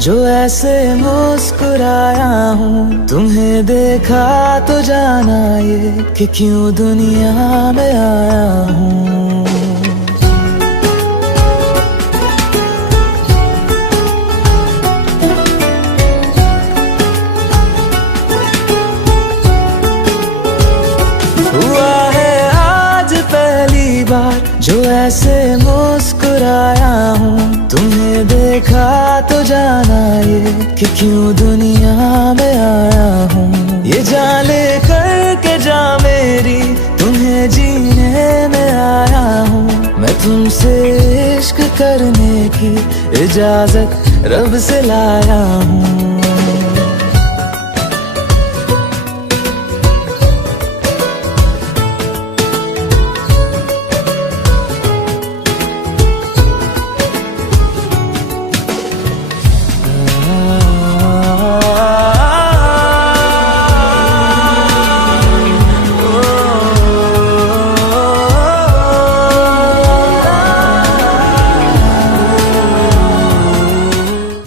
जो ऐसे मुस्कुराया हूँ। तुम्हें देखा तो जाना ये कि क्यों दुनिया में आया हूँ। हुआ है आज पहली बार जो ऐसे मुस्कुराया हूँ। तुम्हें देखा तो जाना ये कि क्यों दुनिया में आया हूँ। ये जान ले कर के जा मेरी, तुम्हें जीने में आया हूँ। मैं तुमसे इश्क करने की इजाजत रब से लाया हूँ।